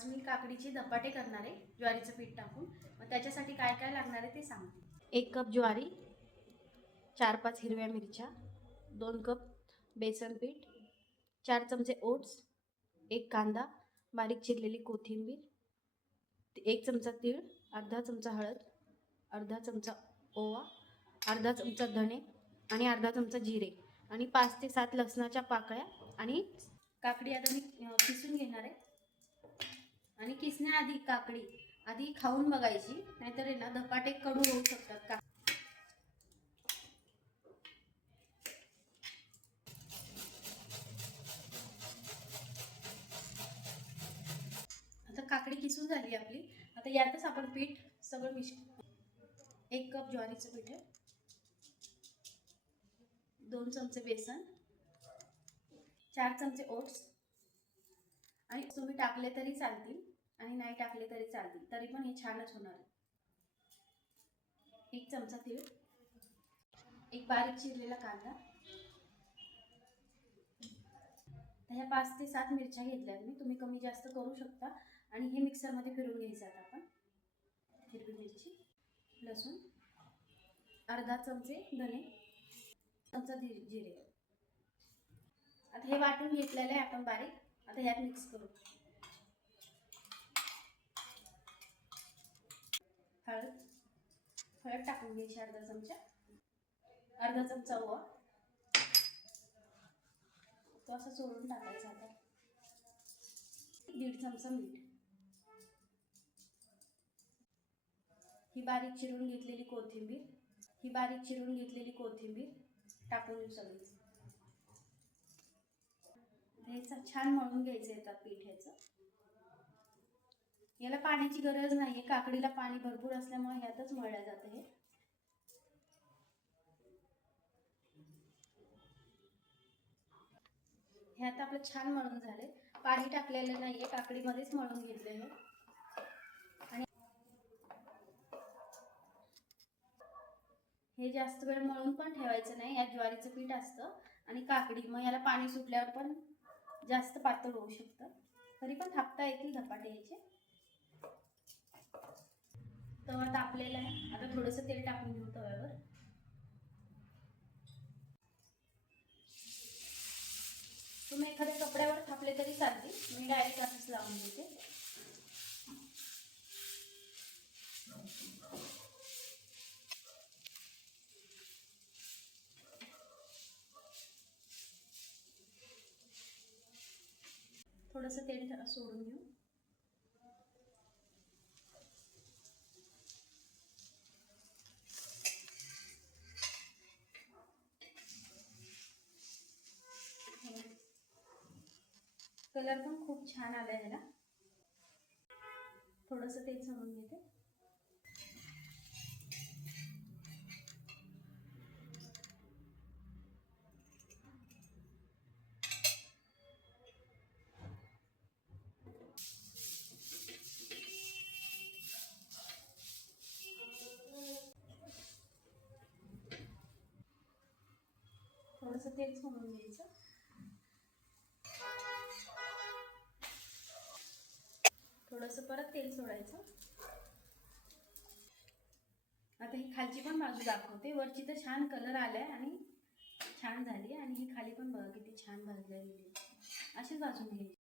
आज मी काकडीचे धपाटे करणार आहे ज्वारीचं पीठ टाकून. मग त्याच्यासाठी काय काय लागणार आहे ते सांगते. 1 कप ज्वारी, 4-5 हिरव्या मिरच्या, 2 कप बेसन पीठ, 4 चमचे ओट्स, 1 कांदा, बारीक चिरलेली कोथिंबीर, 1 चमचा तीळ, अर्धा चमचा हळद, अर्धा चमचा ओवा, अर्धा चमचा धणे आणि अर्धा चमचा जिरे आणि 5 ते 7 लसणाच्या पाकळ्या. आणि काकडी आता मी किसून घेणार आहे. आणि किसण्याआधी काकडी आधी खाऊन बघायची, नाहीतर आहे ना धपाटे कडू होऊ शकतात का. आता काकडी किसून झाली आपली. आता यातच आपण पीठ सगळं मिक्स. 1 कप ज्वारीचं पीठ आहे, 2 चमचे बेसन, 4 चमचे ओट्स, आणि तुम्ही टाकले तरी चालतील आणि नाही टाकले तरी चालतील, तरी पण हे छानच होणार आहे. 1 चमचा तीळ, 1 बारीक चिरलेला कांदा. ह्या 5 ते 7 मिरच्या घेतल्यात मी, तुम्ही कमी जास्त करू शकता. आणि हे मिक्सरमध्ये फिरवून घ्यायचं आता आपण. हिरवी मिरची, लसूण, अर्धा चमचे धणे, चमचा जिरे. आता हे वाटून घेतलेलं आहे आपण बारीक. आता ह्यात मिक्स करू. हळद टाकून घ्यायची अर्धा चमचा, अर्धा चमचा ओवा, तो असं चोळून टाकायचा. आता 1.5 चमचा मीठ, ही बारीक चिरून घेतलेली कोथिंबीर टाकून घेऊ सगळी. ह्याचं छान मळून घ्यायचं आहे पीठ ह्याचं. याला पाण्याची गरज नाहीये, काकडीला पाणी भरपूर असल्यामुळे ह्यातच मळलं जातं हे. ह्यात आपलं छान मळून झाले, पाणी टाकलेलं नाहीये, काकडीमध्येच मळून घेतलेलं. आणि हे जास्त वेळ मळून पण ठेवायचं नाही, यात ज्वारीचं पीठ असतं आणि काकडी, मग याला पाणी सुटल्यावर पण जास्त पातळ होऊ शकतं. तरी पण थापता येतील धपाटे याचे. तवा तापलेला आहे, आता थोडंसं तेल टाकून घेऊ तव्यावर. तुम्ही एखाद्या कपड्यावर थापले तरी चालतील, मी डायरेक्ट असंच लावून देते. थोडंसं तेल सोडून घेऊ. कलर पण खूप छान आला आहे ना. थोडंसं तेल सोडून घेते. थोडंसं तेल सोडून घ्यायचं. थोडंसं परत तेल सोडायचं. आता ही खालची पण बाजू दाखवते. वरची तर छान कलर आलाय आणि छान झाली, आणि ही खाली पण बघा किती छान भाजलेली. अशीच भाजून घ्यायची.